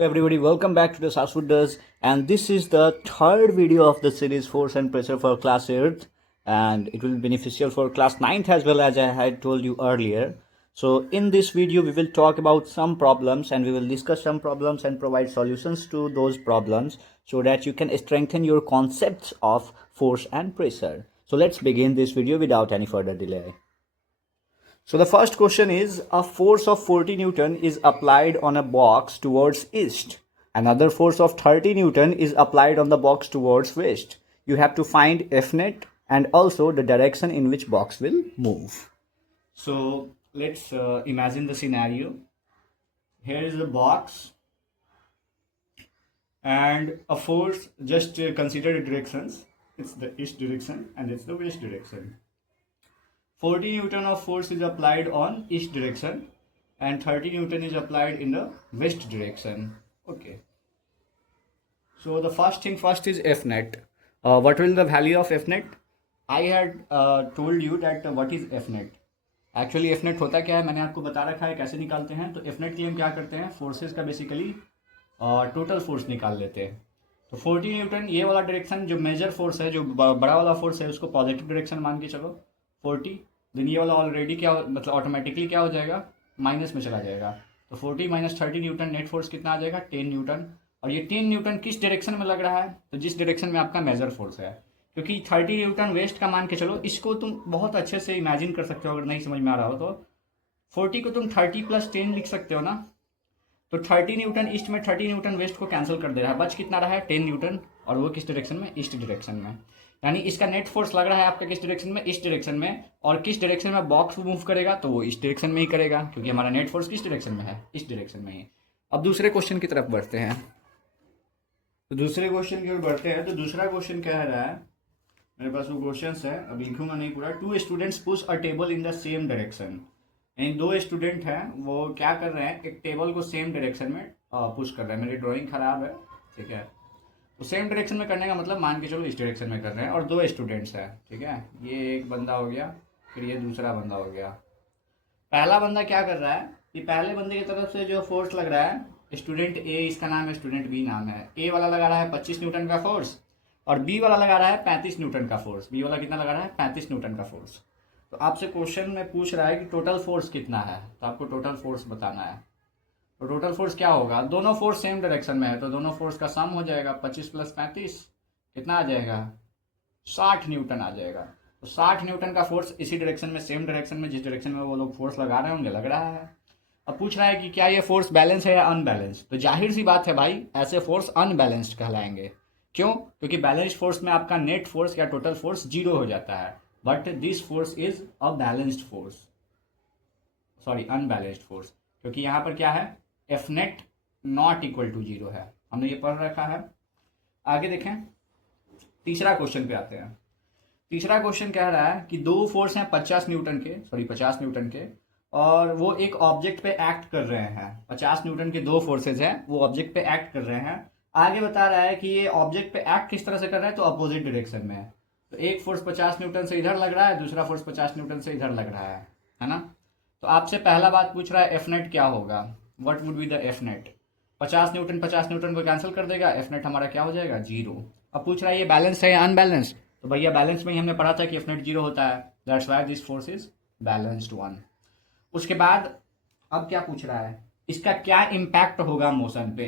Everybody, welcome back to the Saswood Does, and this is the third video of the series Force and Pressure for Class 8th, and it will be beneficial for Class 9th as well, as I had told you earlier. So in this video we will talk about some problems and we will discuss some problems and provide solutions to those problems so that you can strengthen your concepts of force and pressure. So let's begin this video without any further delay. So the first question is, a force of 40 Newton is applied on a box towards east. Another force of 30 Newton is applied on the box towards west. You have to find F net and also the direction in which box will move. So let's imagine the scenario. Here is a box and a force, just consider the directions. It's the east direction and it's the west direction. 40 Newton of force is applied on east direction and 30 Newton is applied in the west direction. Okay. So the first thing first is F net. What will the value of F net? I had told you that what is F net. Actually F net होता क्या है मैंने आपको बता रखा है कैसे निकालते हैं. तो F net के लिए हम क्या करते हैं, फोर्सेस का बेसिकली टोटल फोर्स निकाल लेते हैं. तो 40 न्यूटन ये वाला डायरेक्शन जो मेजर फोर्स है, जो बड़ा वाला फोर्स है, उसको पॉजिटिव डायरेक्शन मान के चलो 40. देन ये वाला ऑलरेडी क्या मतलब ऑटोमेटिकली क्या हो जाएगा, माइनस में चला जाएगा. तो 40 माइनस 30 न्यूटन नेट फोर्स कितना आ जाएगा, 10 न्यूटन. और ये 10 न्यूटन किस डायरेक्शन में लग रहा है, तो जिस डायरेक्शन में आपका मेजर फोर्स है. क्योंकि 30 न्यूटन वेस्ट का मान के चलो, इसको तुम बहुत अच्छे से इमेजिन कर सकते हो. अगर नहीं समझ में आ रहा हो तो 40 को तुम 30 + 10 लिख सकते हो ना. तो 30 न्यूटन ईस्ट में 30 न्यूटन वेस्ट को कैंसिल कर दे रहा है, बच कितना रहा है 10 न्यूटन. और वो किस डायरेक्शन में, ईस्ट डायरेक्शन में. यानी इसका नेट फोर्स लग रहा है आपका किस डायरेक्शन में, ईस्ट डायरेक्शन में. और किस डायरेक्शन में बॉक्स मूव करेगा, तो वो ईस्ट डायरेक्शन में ही करेगा, क्योंकि हमारा नेट फोर्स किस डायरेक्शन में है, ईस्ट डायरेक्शन में ही. अब दूसरे क्वेश्चन की तरफ बढ़ते हैं. तो दूसरे क्वेश्चन की ओर बढ़ते हैं. तो दूसरा क्वेश्चन कह रहा है, मेरे पास वो क्वेश्चन है, अब लिखूंगा नहीं पूरा. 2 students push a table in the same direction. यानी 2 स्टूडेंट हैं, वो क्या कर रहे हैं, एक टेबल को सेम डायरेक्शन में पुश कर रहे हैं. मेरी ड्राइंग खराब है, ठीक है. तो सेम डायरेक्शन में करने का मतलब मान के चलो इस डायरेक्शन में कर रहे हैं. और 2 स्टूडेंट्स हैं, ठीक है. ये एक बंदा हो गया, फिर ये दूसरा बंदा हो गया. पहला बंदा क्या कर रहा है कि पहले बंदे की तरफ से जो फोर्स लग रहा है, स्टूडेंट ए इसका नाम है, स्टूडेंट बी नाम है. ए वाला लगा रहा है 25 न्यूटन का फोर्स और बी वाला लगा रहा है 35 न्यूटन का फोर्स. बी वाला कितना लगा रहा है, 35 न्यूटन का फोर्स. तो आपसे क्वेश्चन में पूछ रहा है कि टोटल फोर्स कितना है, तो आपको टोटल फोर्स बताना है. तो टोटल फोर्स क्या होगा, दोनों फोर्स सेम डायरेक्शन में है तो दोनों फोर्स का सम हो जाएगा. 25 + 35 कितना आ जाएगा, 60 न्यूटन आ जाएगा. तो 60 न्यूटन का फोर्स इसी डायरेक्शन में, सेम डायरेक्शन में, जिस डायरेक्शन में वो लोग फोर्स लगा रहे होंगे, लग रहा है. अब पूछ रहा है कि क्या ये फोर्स बैलेंस है या अनबैलेंस्ड. तो जाहिर सी बात है भाई, ऐसे फोर्स अनबैलेंस्ड कहलाएंगे. क्यों, क्योंकि बैलेंस्ड फोर्स में आपका नेट फोर्स या टोटल फोर्स 0 हो जाता है. But this force is a balanced force, sorry unbalanced force. क्योंकि यहाँ पर क्या है, F net not equal to 0 है. हमने ये पढ़ रखा है. आगे देखें, तीसरा क्वेश्चन पे आते हैं. तीसरा क्वेश्चन कह रहा है कि 2 फोर्स हैं 50 न्यूटन के, सॉरी 50 न्यूटन के, और वो एक ऑब्जेक्ट पे एक्ट कर रहे हैं. 50 न्यूटन के 2 फोर्सेज हैं, वो ऑब्जेक्ट पे एक्ट कर रहे हैं. आगे बता रहा है कि ये ऑब्जेक्ट पे एक्ट किस तरह से कर रहा है, तो अपोजिट डायरेक्शन में. तो एक फोर्स 50 न्यूटन से इधर लग रहा है, दूसरा फोर्स 50 न्यूटन से इधर लग रहा है ना. तो आपसे पहला बात पूछ रहा है एफ नेट क्या होगा, what would be the F net. 50 Newton को कैंसिल कर देगा, एफ नेट हमारा क्या हो जाएगा, 0. अब पूछ रहा है ये बैलेंस है या अनबैलेंस्ड. तो भैया बैलेंस में ही हमने पढ़ा था कि एफ नेट 0 होता है. That's why this force is balanced one. उसके बाद अब क्या पूछ रहा है, इसका क्या इम्पैक्ट होगा मोशन पे.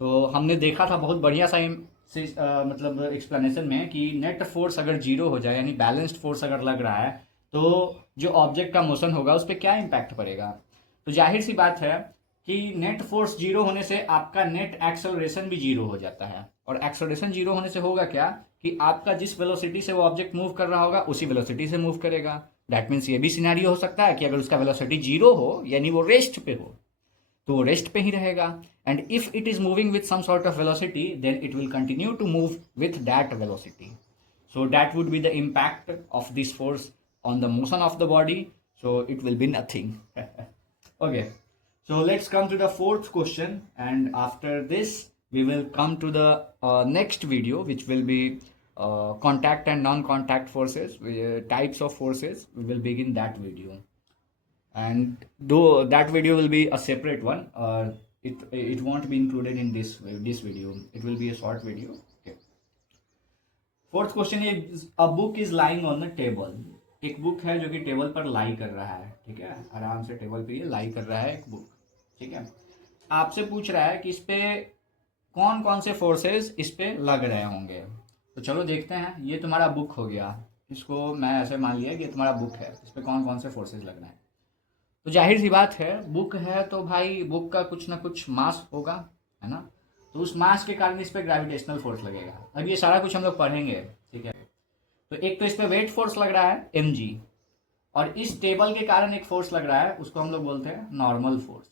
तो हमने देखा था बहुत बढ़िया सा मतलब एक्सप्लेनेशन में कि नेट फोर्स अगर 0 हो जाए, यानी बैलेंस्ड फोर्स अगर लग रहा है, तो जो ऑब्जेक्ट का मोशन होगा उस पर क्या इम्पैक्ट पड़ेगा. तो जाहिर सी बात है कि नेट फोर्स 0 होने से आपका नेट एक्सेलरेशन भी 0 हो जाता है. और एक्सेलरेशन 0 होने से होगा क्या, कि आपका जिस वेलोसिटी से वो ऑब्जेक्ट मूव कर रहा होगा उसी वेलोसिटी से मूव करेगा. दैट मीन्स ये भी सिनेरियो हो सकता है कि अगर उसका वेलोसिटी 0 हो, यानी वो रेस्ट पे हो, तो वो रेस्ट पे ही रहेगा. And if it is moving with some sort of velocity, then it will continue to move with that velocity. So that would be the impact of this force on the motion of the body. So it will be nothing. Okay. So let's come to the fourth question, and after this we will come to the next video, which will be contact and non-contact forces, types of forces. We will begin that video, and though that video will be a separate one, it won't be included in this video. It will be a short video. Okay. Fourth question is a book is lying on the table. एक book है जो कि table पर लाई कर रहा है, ठीक है, आराम से टेबल पे ये लाई कर रहा है एक बुक, ठीक है। आपसे पूछ रहा है कि इस पे कौन कौन से फोर्सेस इस पे लग रहे होंगे। तो चलो देखते हैं। ये तुम्हारा बुक हो गया, इसको मैं ऐसे मान लिया कि ये तुम्हारा बुक है, इस पे कौन कौन से फोर्सेस लग रहे हैं। तो जाहिर सी बात है, बुक है तो भाई बुक का कुछ ना कुछ मास होगा, है ना। तो उस मास के कारण इस पे ग्रेविटेशनल फोर्स लगेगा। अब ये सारा कुछ हम लोग पढ़ेंगे, ठीक है। तो एक तो इस पे वेट फोर्स लग रहा है mg, और इस टेबल के कारण एक फोर्स लग रहा है, उसको हम लोग बोलते हैं नॉर्मल फोर्स।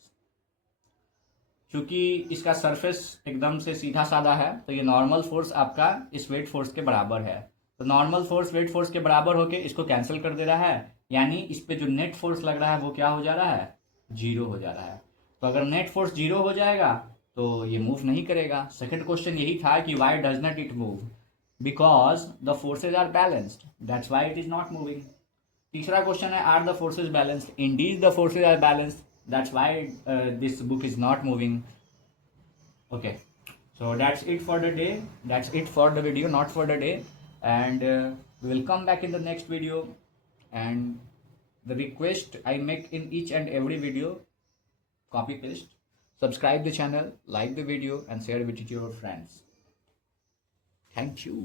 क्योंकि इसका सरफेस एकदम से सीधा साधा है, तो ये नॉर्मल फोर्स आपका इस वेट फोर्स के बराबर है। तो नॉर्मल फोर्स वेट फोर्स के बराबर होके इसको कैंसिल कर दे रहा है, यानी इस पे जो नेट फोर्स लग रहा है वो क्या हो जा रहा है, जीरो हो जा रहा है। तो अगर नेट फोर्स जीरो हो जाएगा तो ये मूव नहीं करेगा। सेकंड क्वेश्चन यही था कि why does not it move, because the forces are balanced, that's why it is not moving. तीसरा क्वेश्चन है are the forces balanced, indeed the forces are balanced, that's why this book is not moving. Okay, so that's it for the day, that's it for the video, not for the day. And we will come back in the next video. And the request I make in each and every video, copy paste, subscribe the channel, like the video and share it with your friends. Thank you.